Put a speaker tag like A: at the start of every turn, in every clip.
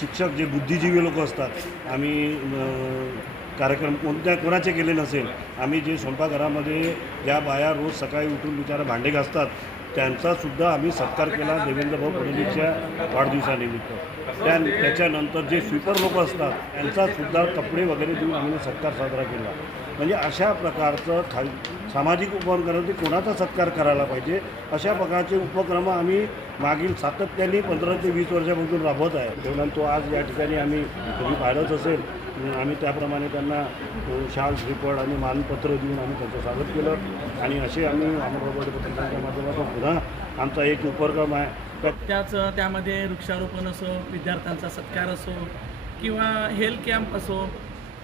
A: शिक्षक जे बुद्धिजीवी लोक असतात आम्ही कार्यक्रम कोणत्या कोणाचे केले नसेल आम्ही जे स्वयंपाकघरामध्ये ज्या बाया रोज सकाळी उठून बिचारा भांडे घासतात त्यांचासुद्धा आम्ही सत्कार केला देवेंद्रभाऊ फडणवीसच्या वाढदिवसानिमित्त. त्या त्याच्यानंतर जे स्वीपर लोक असतात त्यांचासुद्धा कपडे वगैरे देऊन आम्ही सत्कार साजरा केला. म्हणजे अशा प्रकारचं खा सामाजिक उपक्रम ते कोणाचा सत्कार करायला पाहिजे? अशा प्रकारचे उपक्रम आम्ही मागील सातत्याने पंधरा ते वीस वर्षापासून राबवत आहे. म्हणून तो आज या ठिकाणी आम्ही तुम्ही पाहिलंच असेल आम्ही त्याप्रमाणे त्यांना शाल श्रीफळ आणि मानपत्र देऊन आम्ही त्यांचं स्वागत केलं. आणि असे आम्ही अमरावती पत्रकारांच्या माध्यमातून पुन्हा आमचा एक उपक्रम आहे तर
B: त्याच त्यामध्ये वृक्षारोपण असो विद्यार्थ्यांचा सत्कार असो किंवा हेल्थ कॅम्प असो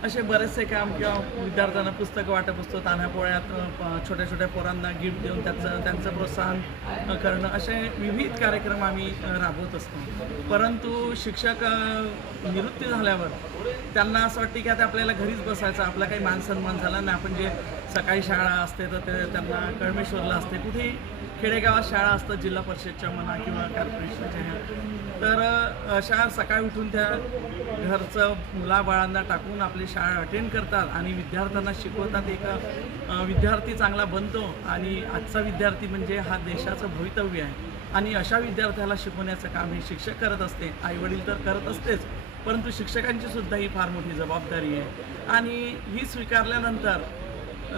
B: असे बरेचसे काम किंवा विद्यार्थ्यांना पुस्तकं वाटप असतो तान्ह्यापोळ्यात प- छोट्या छोट्या पोरांना गिफ्ट देऊन त्याचं त्यांचं प्रोत्साहन करणं असे विविध कार्यक्रम आम्ही राबवत असतो. परंतु शिक्षक निवृत्ती झाल्यावर त्यांना असं वाटतं की आता आपल्याला घरीच बसायचं आपला काही मान सन्मान झाला नाही. आपण जे सकाळी शाळा असते तर ते त्यांना कळमेश्वरला असते. कुठेही खेडेगावात शाळा असतात जिल्हा परिषदच्या म्हणा किंवा कॉर्पोरेशनच्या ह्या. तर अशा सकाळी उठून त्या घरचं मुलाबाळांना टाकून आपली शाळा अटेंड करतात आणि विद्यार्थ्यांना शिकवतात एक विद्यार्थी चांगला बनतो आणि आजचा विद्यार्थी म्हणजे हा देशाचं भवितव्य आहे. आणि अशा विद्यार्थ्याला शिकवण्याचं काम हे शिक्षक करत असते. आईवडील तर करत असतेच परंतु शिक्षकांची सुद्धा ही फार मोठी जबाबदारी आहे. आणि ही स्वीकारल्यानंतर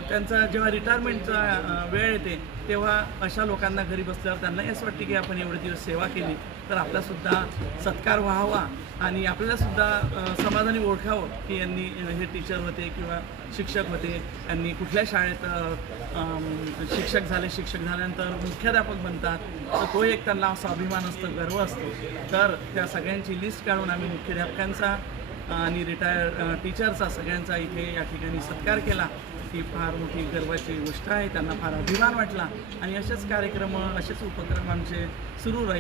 B: त्यांचा जेव्हा रिटायरमेंटचा वेळ येते तेव्हा अशा लोकांना घरी बसल्यावर त्यांनाही असं वाटते की आपण एवढे दिवस सेवा केली तर आपलासुद्धा सत्कार व्हावा आणि आपल्यालासुद्धा समाधानी समाजाने ओळखावं की यांनी हे टीचर होते किंवा शिक्षक होते. यांनी कुठल्या शाळेत शिक्षक झाले शिक्षक झाल्यानंतर मुख्याध्यापक बनतात तर तो एक त्यांना असा अभिमान असतो गर्व असतो. तर त्या सगळ्यांची लिस्ट काढून आम्ही मुख्याध्यापकांचा आणि रिटायर टीचरचा सगळ्यांचा इथे या ठिकाणी सत्कार केला. ही फार मोठी गर्वाची गोष्ट आहे. त्यांना फार अभिमान वाटला. आणि असेच कार्यक्रम असेच उपक्रम आमचे सुरू राहील.